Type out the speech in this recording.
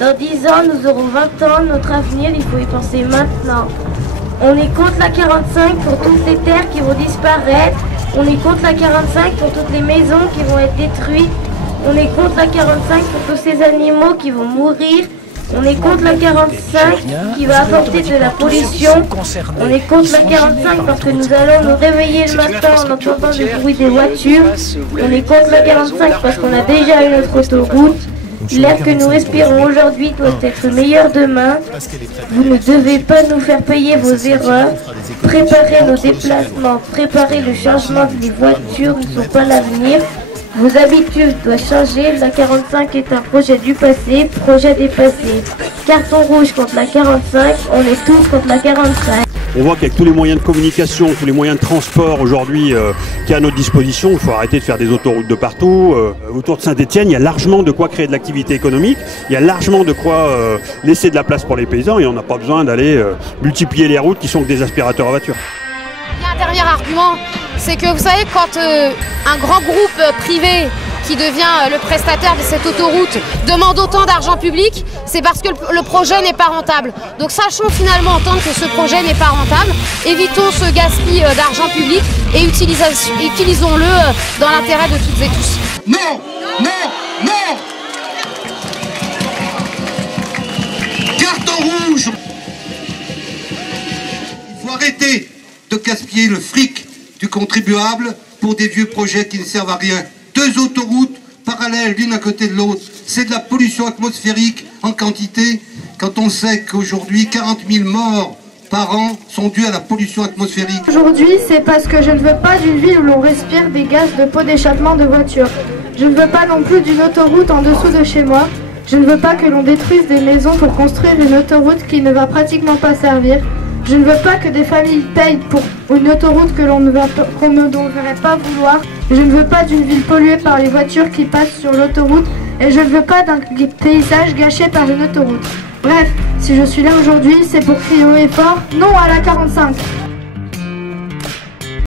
Dans 10 ans, nous aurons 20 ans, notre avenir, il faut y penser maintenant. On est contre la 45 pour toutes les terres qui vont disparaître. On est contre la 45 pour toutes les maisons qui vont être détruites. On est contre la 45 pour tous ces animaux qui vont mourir. On est contre la 45 qui va apporter de la pollution. On est contre la 45 parce que nous allons nous réveiller le matin en entendant le bruit des voitures. On est contre la 45 parce qu'on a déjà eu notre autoroute. L'air que nous respirons aujourd'hui doit être meilleur demain. Vous ne devez pas nous faire payer vos erreurs. Préparez nos déplacements, préparez le changement. Les voitures ne sont pas l'avenir. Vos habitudes doivent changer. La 45 est un projet du passé, projet dépassé. Carton rouge contre la 45, on est tous contre la 45. On voit qu'avec tous les moyens de communication, tous les moyens de transport aujourd'hui qu'il y a à notre disposition, il faut arrêter de faire des autoroutes de partout. Autour de Saint-Étienne, il y a largement de quoi créer de l'activité économique, il y a largement de quoi laisser de la place pour les paysans et on n'a pas besoin d'aller multiplier les routes qui sont que des aspirateurs à voiture. Il y a un dernier argument, c'est que vous savez, quand un grand groupe privé qui devient le prestataire de cette autoroute demande autant d'argent public, c'est parce que le projet n'est pas rentable. Donc sachons finalement entendre que ce projet n'est pas rentable, évitons ce gaspillage d'argent public et utilisons-le dans l'intérêt de toutes et tous. Non, non, non. Carton rouge. Il faut arrêter de gaspiller le fric du contribuable pour des vieux projets qui ne servent à rien. 2 autoroutes parallèles l'une à côté de l'autre, c'est de la pollution atmosphérique en quantité, quand on sait qu'aujourd'hui 40 000 morts par an sont dus à la pollution atmosphérique. Aujourd'hui, c'est parce que je ne veux pas d'une ville où l'on respire des gaz de pots d'échappement de voitures. Je ne veux pas non plus d'une autoroute en dessous de chez moi. Je ne veux pas que l'on détruise des maisons pour construire une autoroute qui ne va pratiquement pas servir. Je ne veux pas que des familles payent pour une autoroute qu'on ne devrait pas vouloir. Je ne veux pas d'une ville polluée par les voitures qui passent sur l'autoroute. Et je ne veux pas d'un paysage gâché par une autoroute. Bref, si je suis là aujourd'hui, c'est pour crier haut et fort, non à la 45.